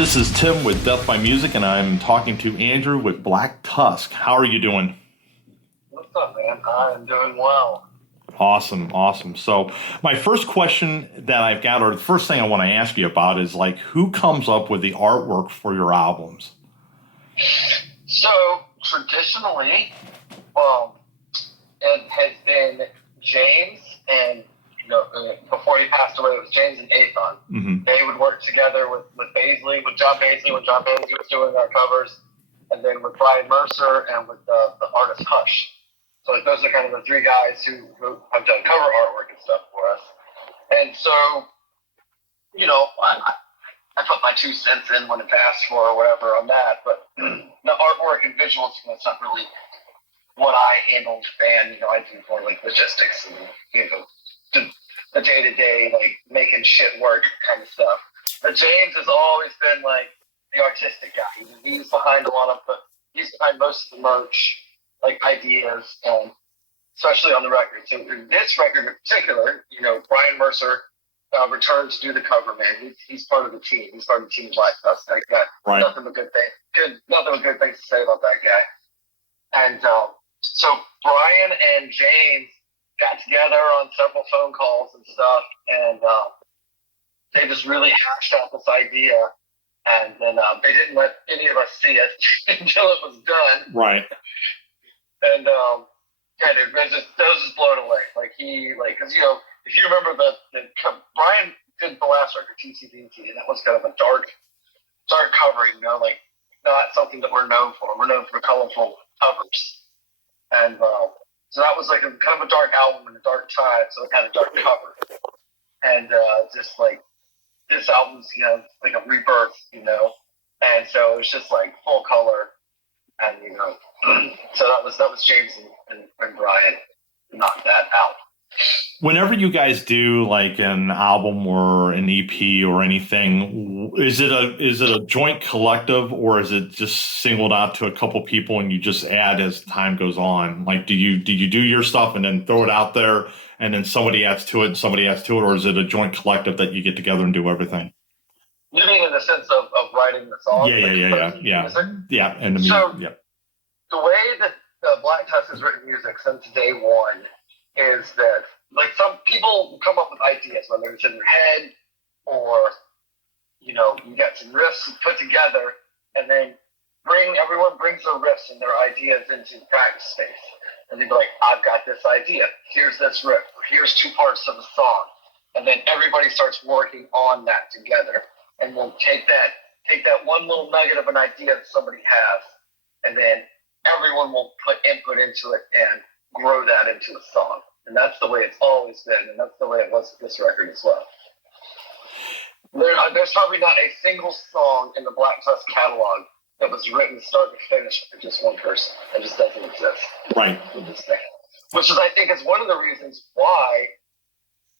This is Tim with Death by Music, and I'm talking to Andrew with Black Tusk. How are you doing? What's up, man? I'm doing well. Awesome, awesome. So, my first question that I've got, or the first thing I want to ask you about, is like, who comes up with the artwork for your albums? So traditionally, um, it has been James and before he passed away, it was James and Athon. Mm-hmm. They would work together with Baisley, with John Baisley when John Baisley was doing our covers, and then with Brian Mercer and with the artist Hush. So those are kind of the three guys who have done cover artwork and stuff for us. And so, I put my 2 cents in when it's asked for or whatever on that, but the artwork and visuals, that's not really what I handle in Japan. I do more like logistics and, the day-to-day, like making shit work kind of stuff. But James has always been like the artistic guy. He's behind he's behind most of the merch, like ideas, and especially on the record. So this record in particular, Brian Mercer returned to do the cover, man. He's part of the team. He's part of the team Black Tusk. I got Right. nothing but good things to say about that guy. And so Brian and James got together on several phone calls and stuff, and they just really hashed out this idea. And then they didn't let any of us see it until it was done. Right. And yeah, dude, I was just blown away. Because if you remember Brian did the last record, TCBT, and that was kind of a dark covering, like not something that we're known for. We're known for colorful covers, and so that was like a kind of a dark album in a dark time, so it had a dark cover, and just like this album's like a rebirth, and so it was just like full color, and so that was James and Brian knocked that out. Whenever you guys do like an album or an EP or anything, is it a joint collective, or is it just singled out to a couple people and you just add as time goes on? Like, do you do your stuff and then throw it out there, and then somebody adds to it, or is it a joint collective that you get together and do everything? You mean in the sense of writing the song? Yeah. And the so yeah. The way that Black Tusk has written music since day one is that, like, some people come up with ideas, whether it's in their head or, you got some riffs put together, and then everyone brings their riffs and their ideas into the practice space. And they'd be like, I've got this idea. Here's this riff. Here's 2 parts of the song. And then everybody starts working on that together. And we'll take that one little nugget of an idea that somebody has, and then everyone will put input into it and grow that into a song. And that's the way it's always been, and that's the way it was with this record as well. There's probably not a single song in the Black Tusk catalog that was written start to finish for just one person. It just doesn't exist. Right. With this thing. Which is, I think, is one of the reasons why,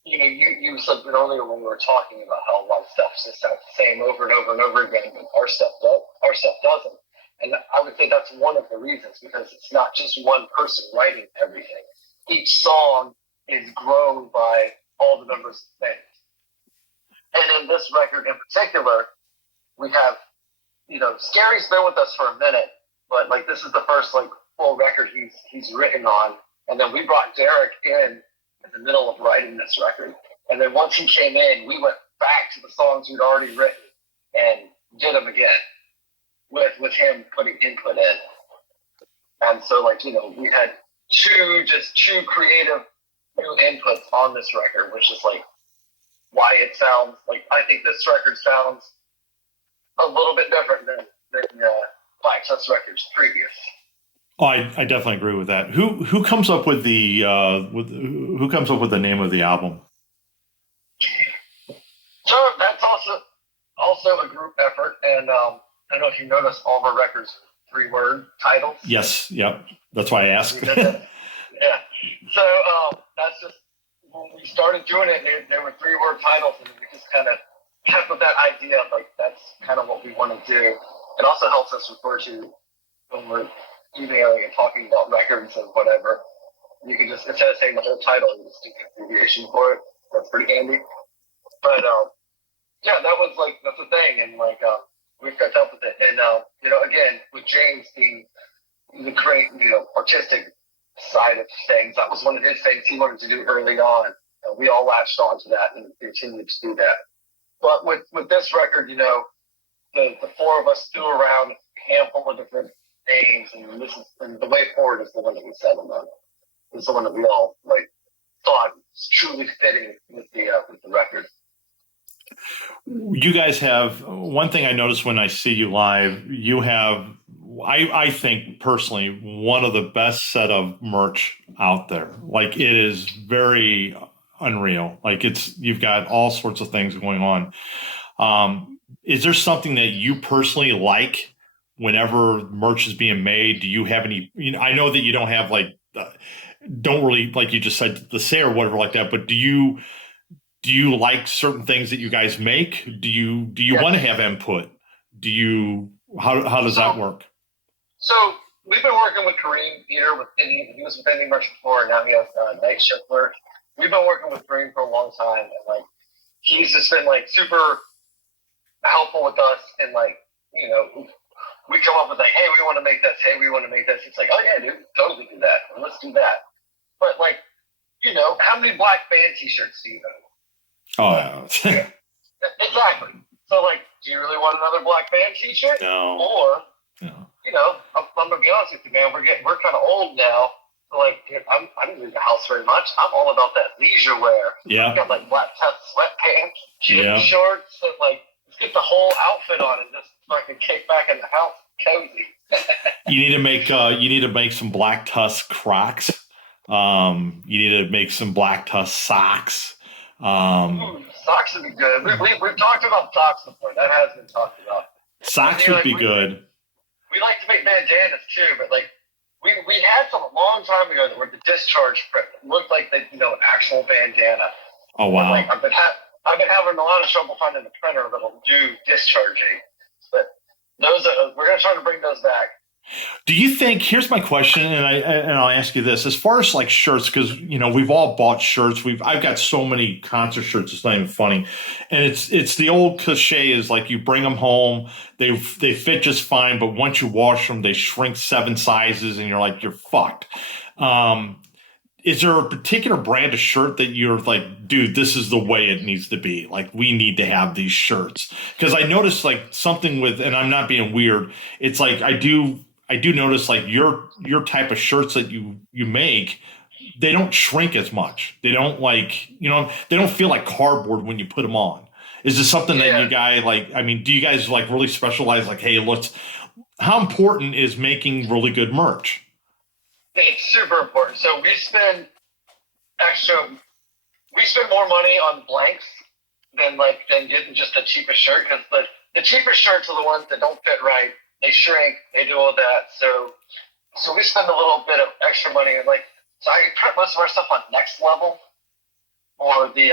you said earlier when we were talking about how a lot of stuff just sounds the same over and over and over again, but our stuff doesn't. And I would say that's one of the reasons, because it's not just one person writing everything. Each song is grown by all the members of the band. And in this record in particular, we have, Scary's been with us for a minute, but like this is the first like full record he's written on. And then we brought Derek in the middle of writing this record. And then once he came in, we went back to the songs we'd already written and did them again with him putting input in. And so we had two creative new inputs on this record, which is like why it sounds like, I think this record sounds a little bit different than Black Tusk records previous. Oh, I definitely agree with that. Who comes up with the name of the album? So that's also a group effort, and I don't know if you noticed all of our records 3-word titles. Yes, yep. That's why I asked. Yeah. So that's just when we started doing it. There were 3-word titles, and we just kind of kept with that idea of like that's kind of what we want to do. It also helps us refer to when we're emailing and talking about records and whatever. You can just, instead of saying the whole title, you just do an abbreviation for it. That's pretty handy. But yeah, that's the thing. And we've kept up with it. And again, with James being the great, artistic side of things, that was one of his things he wanted to do early on. We all latched onto that and continued to do that. But with this record, the four of us threw around a handful of different names, and the way forward is the one that we settled on. It's the one that we all thought was truly fitting with the record. You guys have one thing I noticed when I see you live. You have, I think personally, one of the best set of merch out there. Like, it is very unreal. Like, you've got all sorts of things going on. Is there something that you personally like whenever merch is being made? Do you have any? I know that you don't have don't really, like you just said, the say or whatever like that. But do you like certain things that you guys make? Do you Yes. want to have input? How does that work? So we've been working with Kareem here with Indie. He was with Indie Merch before, and now he has Night Shift Merch. We've been working with Kareem for a long time, and he's just been super helpful with us, and we come up with hey, we want to make this, hey, we want to make this. It's oh yeah, dude, totally do that. Let's do that. But how many Black Band t-shirts do you know? Oh yeah. Exactly. So do you really want another Black Band t-shirt? No. Or No. I'm gonna be honest with you, man, we're kind of old now. So I don't leave the house very much. I'm all about that leisure wear. Yeah. I got Black Tusk sweatpants, gym Yeah. shorts, and let's get the whole outfit on and just fucking kick back in the house, cozy. You need to make some Black Tusk Crocs. You need to make some Black Tusk socks. Socks would be good. We've talked about socks before. That has been talked about. Socks would be good. We like to make bandanas too, but we had some a long time ago that were the discharge print. It looked like the actual bandana. Oh wow. And, I've been having a lot of trouble finding a printer that'll do discharging. But we're gonna try to bring those back. Do you think, here's my question, and I'll ask you this, as far as shirts, because we've all bought shirts. I've got so many concert shirts, it's not even funny. And it's the old cliche is you bring them home, they fit just fine, but once you wash them, they shrink 7 sizes and you're fucked. Is there a particular brand of shirt that you're dude, this is the way it needs to be? We need to have these shirts. Because I noticed something with, and I'm not being weird, it's I do notice your type of shirts that you make, they don't shrink as much. They don't they don't feel like cardboard when you put them on. Is this something that you guys do you guys really specialize hey, how important is making really good merch? It's super important. So we spend more money on blanks than getting just the cheapest shirt, because the cheapest shirts are the ones that don't fit right. They shrink. They do all that. So we spend a little bit of extra money, and so I print most of our stuff on Next Level, or the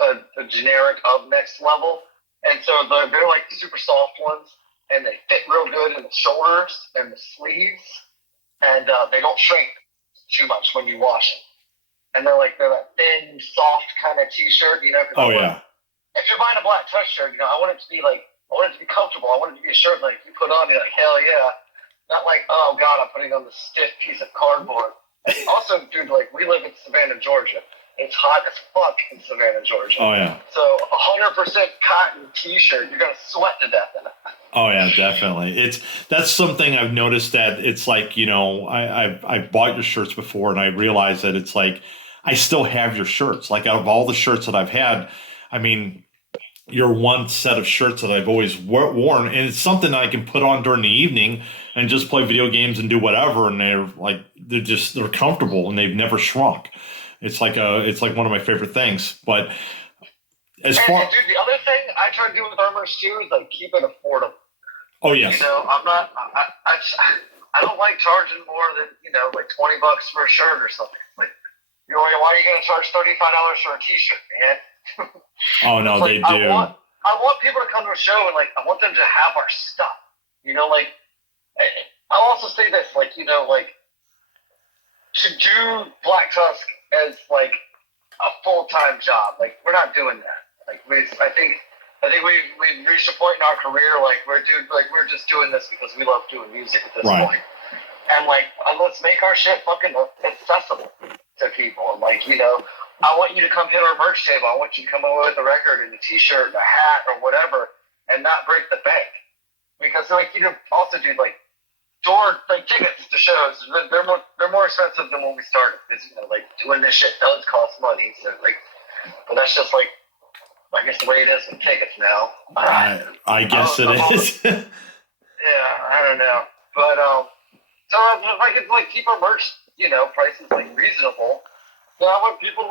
a generic of Next Level, and so they're super soft ones, and they fit real good in the shoulders and the sleeves, and they don't shrink too much when you wash them. And they're that thin, soft kind of t-shirt, Oh yeah. If you're buying a Black Tusk shirt, I want it to be I want it to be comfortable. I want it to be a shirt you put on, you're hell yeah. Not oh God, I'm putting on this stiff piece of cardboard. And also, dude, we live in Savannah, Georgia. It's hot as fuck in Savannah, Georgia. Oh yeah. So 100% cotton t-shirt, you're gonna sweat to death in it. Oh yeah, definitely. That's something I've noticed, that it's I've bought your shirts before, and I realized that it's I still have your shirts. Out of all the shirts that I've had, you're one set of shirts that I've always worn, and it's something that I can put on during the evening and just play video games and do whatever, and they're comfortable and they've never shrunk. It's one of my favorite things. But dude, the other thing I try to do with our merch too is keep it affordable. Oh yes. I'm not. I don't like charging more than $20 for a shirt or something. Why are you going to charge $35 for a t-shirt, man? Oh no, they do. I want people to come to a show, and I want them to have our stuff. I'll also say this, to do Black Tusk as a full-time job, we're not doing that. I think I think we've reached a point in our career like we're just doing this because we love doing music at this Right. point. And like, let's make our shit fucking accessible to people. And like, I want you to come hit our merch table. I want you to come away with a record and a T-shirt and a hat or whatever, and not break the bank. Because like also do like tickets to shows. They're more expensive than when we started. It's, like doing this shit does cost money. So like, but that's just like I guess the way it is with tickets now. I guess it is. Yeah, I don't know, but so if I could like keep our merch, prices like reasonable, then I want people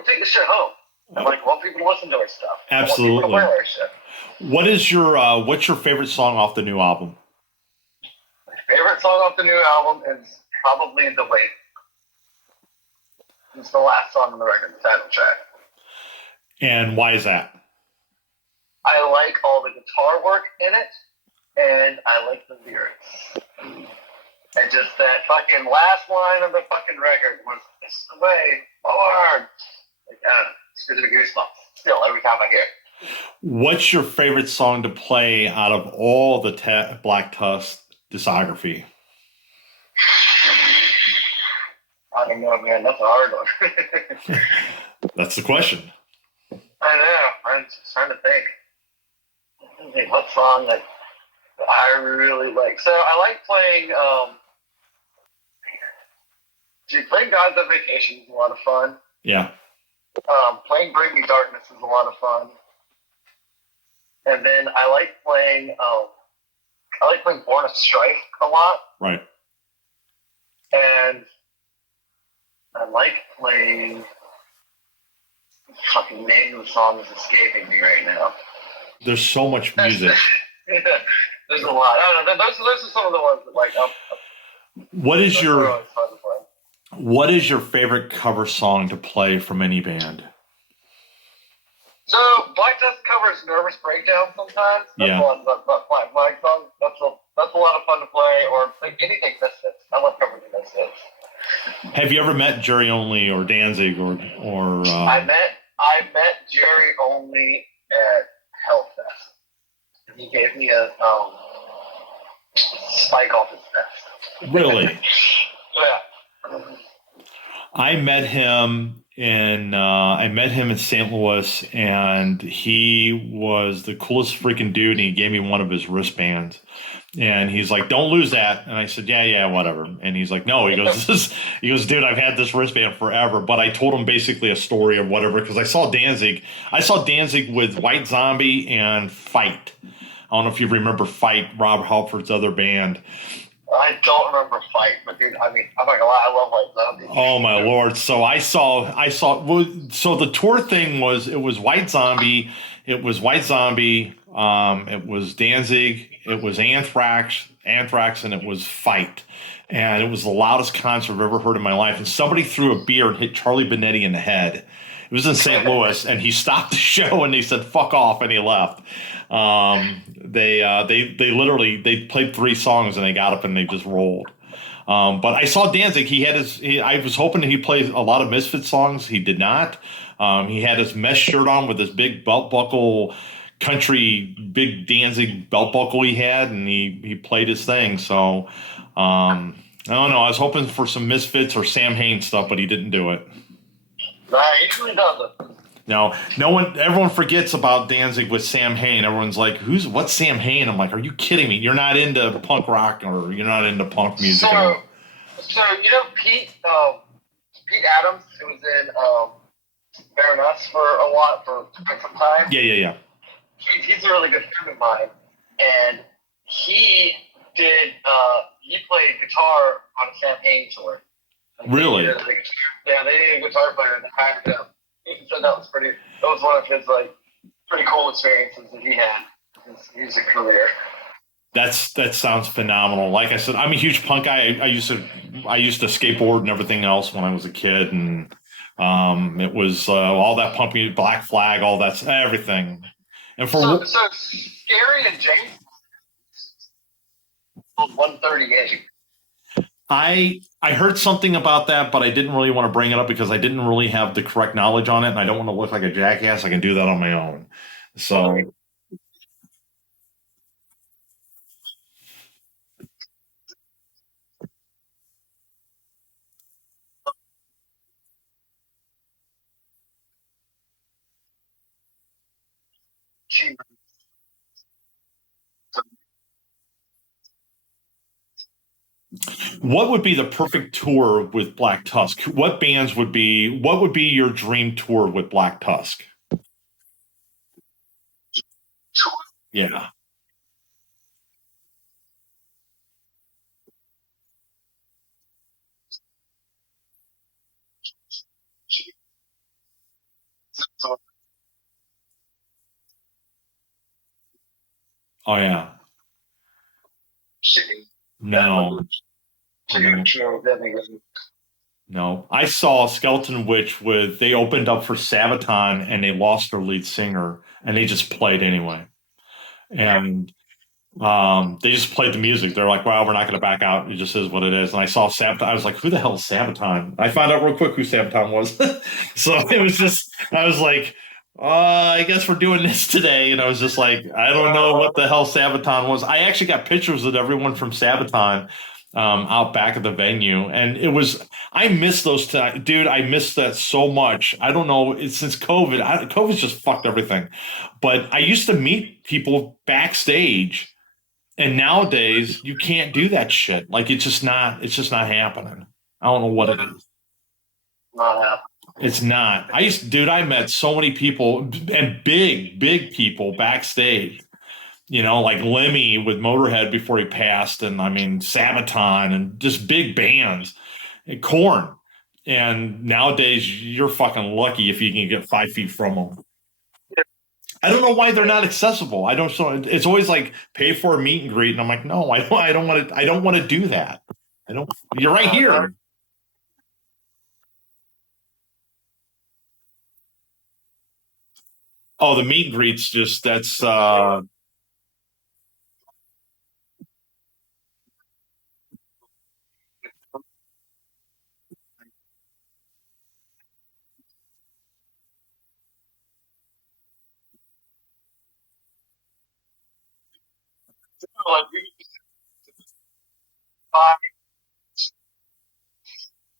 to take the shit home. I want people to listen to our stuff. Absolutely. I want people to play our shit. What's your favorite song off the new album? My favorite song off the new album is probably "The Wait." It's the last song on the record, the title track. And why is that? I like all the guitar work in it, and I like the lyrics. And just that fucking last line of the fucking record was "It's the way forward." Like, it's gives me goosebumps still every time I hear it. What's your favorite song to play out of all the Black Tusk discography? I don't know, man. That's a hard one. That's the question. I know. I'm just trying to think. What song that I really like. So I like playing. Playing Gods on Vacation is a lot of fun. Yeah. Playing Bring Me Darkness is a lot of fun. And then I like playing. Born of Strife a lot. Right. And I like playing. Fucking name of the song is escaping me right now. There's so much music. There's a lot. I don't know. Those are some of the ones that like. What is your favorite cover song to play from any band? So Black Tusk covers "Nervous Breakdown" sometimes. That's Yeah. a lot. Black Flag song. That's a lot of fun to play. Or like anything Misfits. I love covering the Misfits. Have you ever met Jerry Only or Danzig or? I met Jerry Only at Hellfest. And he gave me a spike off his vest. Really? Yeah. I met him in St. Louis, and he was the coolest freaking dude. And he gave me one of his wristbands, and he's like, "Don't lose that." And I said, "Yeah, whatever." And he's like, "No," he goes, "Dude, I've had this wristband forever." But I told him basically a story of whatever because I saw Danzig with White Zombie and Fight. I don't know if you remember Fight, Rob Halford's other band. I don't remember Fight, but dude, I mean, I'm not gonna lie, I love White Zombie. Oh my Lord! So I saw. So the tour thing was it was White Zombie, it was Danzig, it was Anthrax, and it was Fight, and it was the loudest concert I've ever heard in my life. And somebody threw a beer and hit Charlie Benetti in the head. It was in St. Louis, and he stopped the show and he said "fuck off" and he left. They literally played 3 songs and they got up and they just rolled. But I saw Danzig. I was hoping that he played a lot of Misfit songs. He did not. He had his mesh shirt on with his big belt buckle, big Danzig belt buckle he had, and he played his thing. So I don't know. I was hoping for some Misfits or Sam Hain stuff, but he didn't do it. Nah, he usually doesn't. No one. Everyone forgets about Danzig with Sam Hain. Everyone's like, what's Sam Hain? I'm like, are you kidding me? You're not into punk rock or you're not into punk music. So Pete Adams, who was in Baroness for quite some time. Yeah. He's a really good friend of mine, and he played guitar on a Sam Hain tour. Really? They needed a guitar player and they hired him. He said that was one of his pretty cool experiences that he had in his music career. That sounds phenomenal. Like I said, I'm a huge punk guy. I used to skateboard and everything else when I was a kid, and it was all that punk music, Black Flag, all that everything. And so Scary and James 138. I heard something about that, but I didn't really want to bring it up because I didn't really have the correct knowledge on it, and I don't want to look like a jackass. I can do that on my own. So What would be the perfect tour with Black Tusk? What would be your dream tour with Black Tusk? Yeah. Oh yeah. No. No. No. I saw Skeleton Witch with they opened up for Sabaton and they lost their lead singer and they just played anyway. And they just played the music. They're like, "Well, we're not going to back out. It just is what it is." And I saw Sabaton. I was like, "Who the hell is Sabaton?" I found out real quick who Sabaton was. So it was just, I was like, I guess we're doing this today." And I was just like, I don't know what the hell Sabaton was. I actually got pictures of everyone from Sabaton out back at the venue, and it was. I miss those times, dude. I miss that so much. I don't know. It's since COVID. COVID's just fucked everything. But I used to meet people backstage and nowadays, you can't do that shit. Like it's just not happening. I don't know what it is. It's not. Dude, I met so many people and big people backstage. You know, like Lemmy with Motorhead before he passed, and I mean Sabaton and just big bands, and Corn. And nowadays, you're fucking lucky if you can get 5 feet from them. I don't know why they're not accessible. I don't. So it's always like pay for a meet and greet, and I'm like, no, I don't. I don't want to. I don't want to do that. I don't. You're right here. Oh, the meet and greets just that's.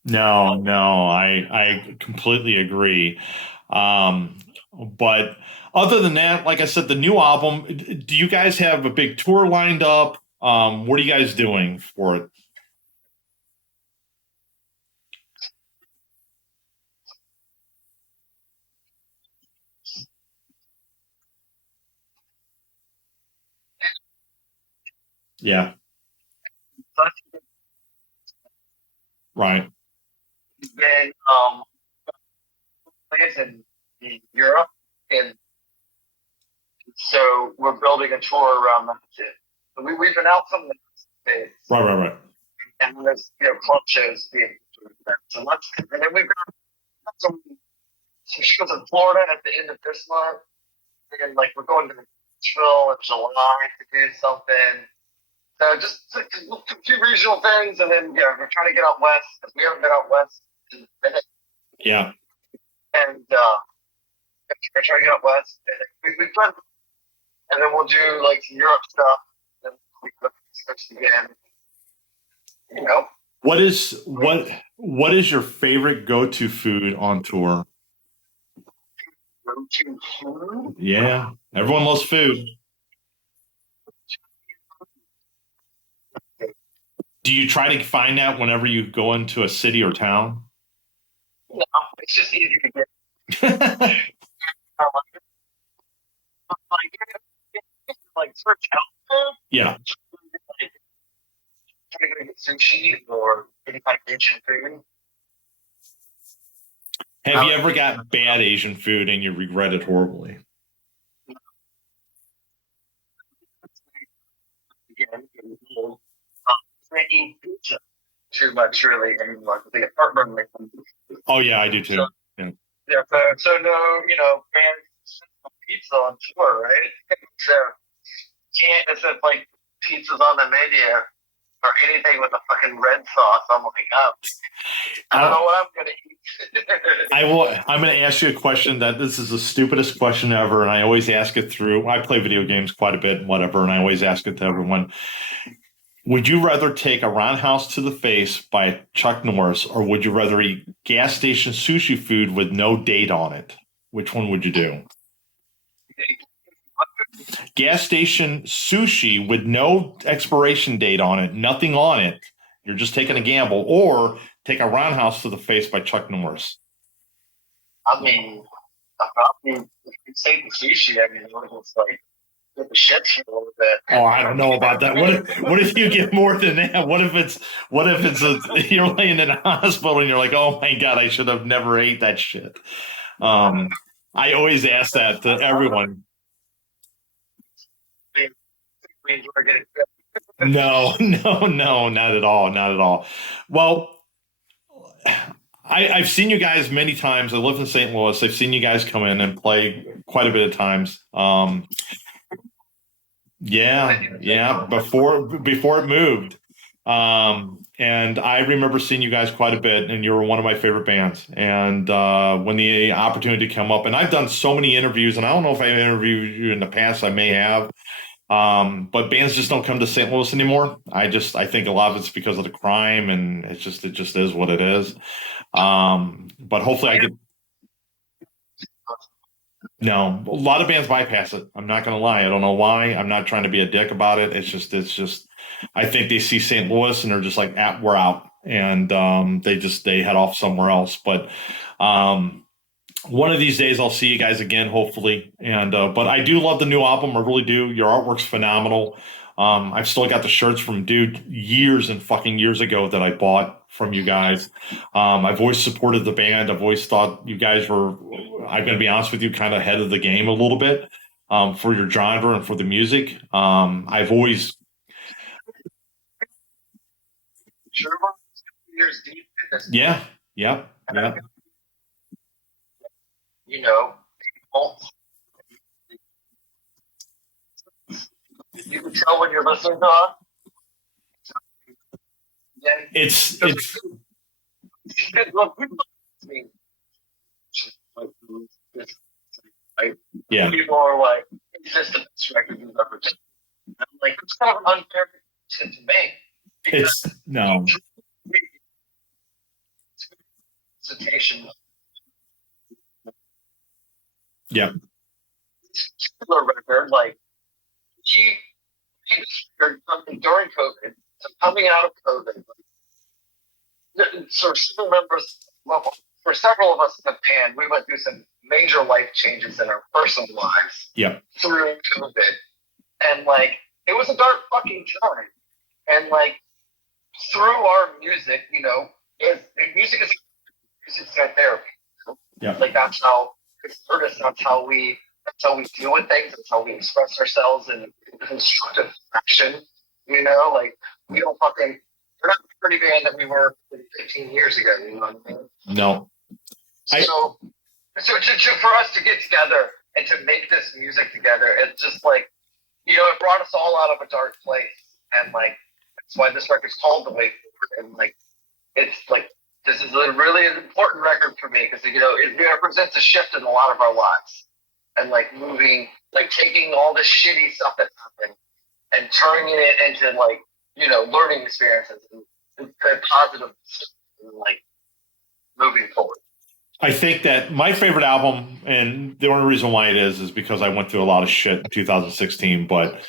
No, no, I completely agree. But other than that, like I said, the new album. Do you guys have a big tour lined up? What are you guys doing for it? Yeah, right. Been plans in Europe, and so we're building a tour around that too. So we've been out some of the States, Right, right, right. and there's club shows being so let's and then we've got some shows in Florida at the end of this month, and like we're going to Nashville in July to do something. So just a few regional things, and then yeah, we're trying to get out west because we haven't been out west in a minute, Yeah. and we're trying to get out west. And we've done, and then we'll do like some Europe stuff, and we go to the Coast again. You know, What is your favorite go-to food on tour? go to food. Yeah, everyone loves food. Do you try to find that whenever you go into a city or town? No, it's just easy to get. Like search out Yeah. like trying to get sushi or any kind of Asian food. Have you ever got bad Asian food and you regret it horribly? Again, can't eat pizza too much really anymore. The apartment makes them. Oh yeah, I do too. So, Yeah. yeah, so no, fans pizza on tour, right? So can't it's just like pizza's on the menu or anything with a fucking red sauce. I'm like, oh, I don't know what I'm gonna eat. I'm going to ask you a question that this is the stupidest question ever, and I always ask it through. I play video games quite a bit, and whatever, and I always ask it to everyone. Would you rather take a roundhouse to the face by Chuck Norris, or would you rather eat gas station sushi food with no date on it? Which one would you do? gas station sushi with no expiration date on it, nothing on it. You're just taking a gamble, or take a roundhouse to the face by Chuck Norris. I mean, probably if you say the sushi, I mean, it's like get the shit for a little bit. Oh, I don't know about that. What if you get more than that? What if it's you're laying in a hospital and you're like, oh my God, I should have never ate that shit. I always ask that to everyone. We enjoy getting No, no, no, not at all, not at all. Well, I've seen you guys many times. I live in St. Louis. I've seen you guys come in and play quite a bit of times. Yeah, yeah, before it moved. And I remember seeing you guys quite a bit, and you were one of my favorite bands. And when the opportunity came up, and I've done so many interviews, and I don't know if I've interviewed you in the past, I may have. But bands just don't come to St. Louis anymore. I think a lot of it's because of the crime, and it just is what it is. But hopefully I get. No, a lot of bands bypass it. I'm not going to lie. I don't know why. I'm not trying to be a dick about it. It's just, I think they see St. Louis and they're just like, we're out. And they head off somewhere else. But um, one of these days I'll see you guys again, hopefully. And but I do love the new album. I really do. Your artwork's phenomenal. I've still got the shirts from dude years and fucking years ago that I bought from you guys. I've always supported the band. I've always thought you guys were, I'm going to be honest with you, kind of ahead of the game a little bit for your genre and for the music. I've always, sure years deep in this. yeah, yeah, yeah. You know, you can tell when you're listening on. It's yeah. People are like, it's just the best record you've ever done. I'm like, it's kind of unfair to make. It's no. Citation. Yeah. Record, like, he something during COVID, so coming out of COVID, so several members, well, for several of us in the band, we went through some major life changes in our personal lives. Yeah. Through COVID, and like it was a dark fucking time, and like through our music, you know, music's not therapy. Yeah. Like that's how it's artists. That's how we deal with things. That's how we express ourselves in constructive fashion. You know, like we don't fucking. We're not the pretty band that we were 15 years ago. You know what I mean? No. So for us to get together and to make this music together, it's just like, you know, it brought us all out of a dark place, and like that's why this record's called The Way Forward. And like, it's like this is a really important record for me because you know it represents a shift in a lot of our lives, and like moving, like taking all this shitty stuff that happened and turning it into like, you know, learning experiences and positive and like moving forward. I think that my favorite album, and the only reason why it is because I went through a lot of shit in 2016, but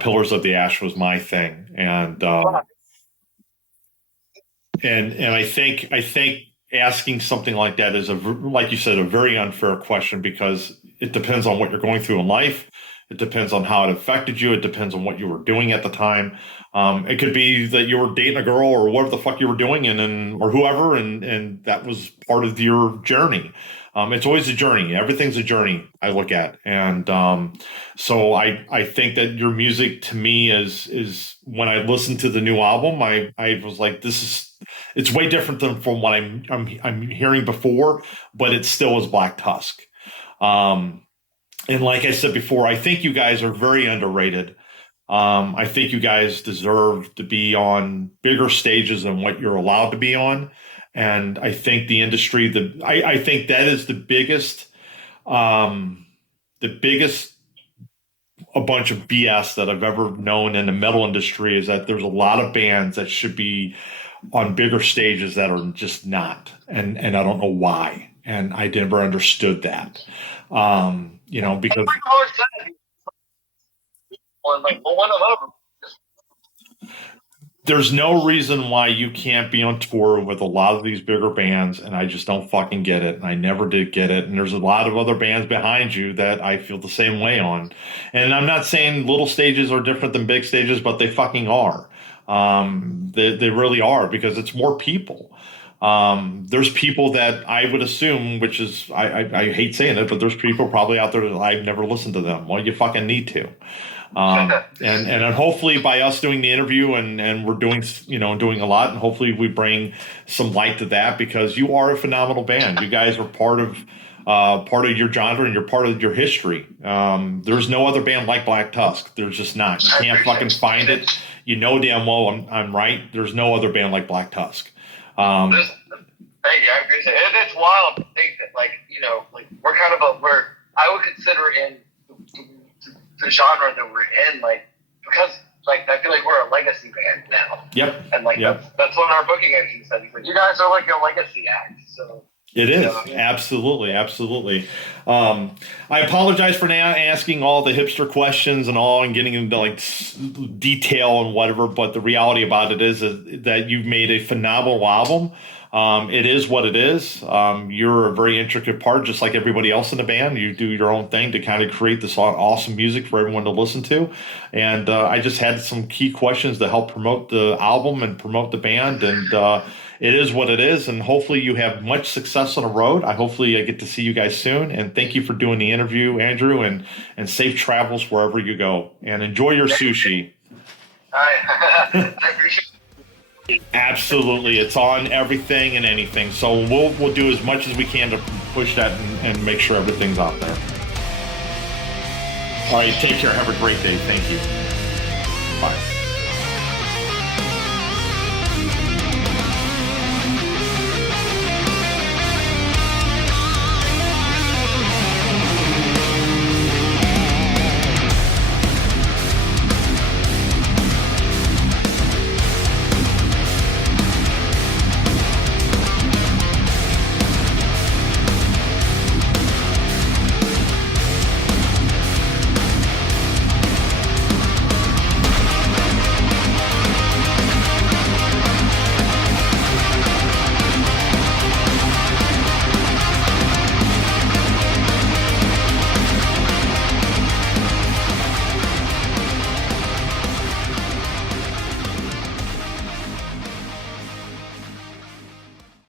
Pillars of the Ash was my thing. And I think asking something like that is like you said, a very unfair question because it depends on what you're going through in life. It depends on how it affected you. It depends on what you were doing at the time. It could be that you were dating a girl or whatever the fuck you were doing, or whoever, and that was part of your journey. It's always a journey. Everything's a journey I look at, and so I think that your music to me is when I listened to the new album, I was like, it's way different than from what I'm hearing before, but it still is Black Tusk. And like I said before, I think you guys are very underrated. I think you guys deserve to be on bigger stages than what you're allowed to be on. And I think the industry, I think that is the biggest a bunch of BS that I've ever known in the metal industry is that there's a lot of bands that should be on bigger stages that are just not. And I don't know why. And I never understood that. You know, because and like we'll win them over. There's no reason why you can't be on tour with a lot of these bigger bands, and I just don't fucking get it. And I never did get it. And there's a lot of other bands behind you that I feel the same way on. And I'm not saying little stages are different than big stages, but they fucking are. They really are, because it's more people. There's people that I would assume, which is, I hate saying it, but there's people probably out there that I've never listened to them. Well, you fucking need to. And hopefully by us doing the interview and we're doing, doing a lot, and hopefully we bring some light to that, because you are a phenomenal band. You guys are part of your genre, and you're part of your history. There's no other band like Black Tusk. There's just not. You can't fucking find it. You know damn well I'm right. There's no other band like Black Tusk. Thank you. I appreciate it. It's wild to think that, like, we're kind of I would consider in the genre that we're in, because I feel like we're a legacy band now. Yep. And that's what our booking agent said. He's like, you guys are like a legacy act. So it is. Absolutely. I apologize for now asking all the hipster questions and getting into detail and whatever, but the reality about it is that you've made a phenomenal album. It is what it is. You're a very intricate part, just like everybody else in the band. You do your own thing to kind of create this awesome music for everyone to listen to. And I just had some key questions to help promote the album and promote the band. And it is what it is. And hopefully you have much success on the road. Hopefully I get to see you guys soon. And thank you for doing the interview, Andrew, and safe travels wherever you go. And enjoy your sushi. I appreciate it. Absolutely, it's on everything and anything. So we'll do as much as we can to push that and make sure everything's out there. All right, take care. Have a great day. Thank you.